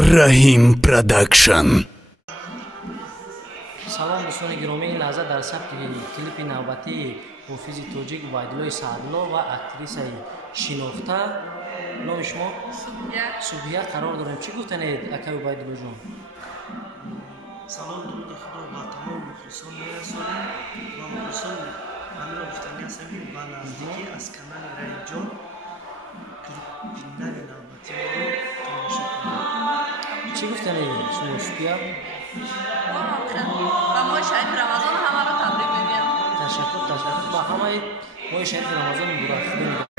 Rahim Production. سلام دوستان گرامی، این لحظه در سبت کلیپ نوبتی حافظ توجیک وایدلوی سعدلا و اکتریس شناخته نام شما سپهیا قرار داریم. چی گفتنید اکای وایدلو جون؟ سلام درود خدا با تمام مخلصان میرسونم و مخلصان من را گفتنی هستم که با نزدیکی از کانال رای جان کلیپ نوبتی رو تماشا کنید. چی گفتنید شما سپهیا؟ و ما شهید رمضان همه رو تبریک میگم. تشکر با همه ما شهید رمضان مبارک.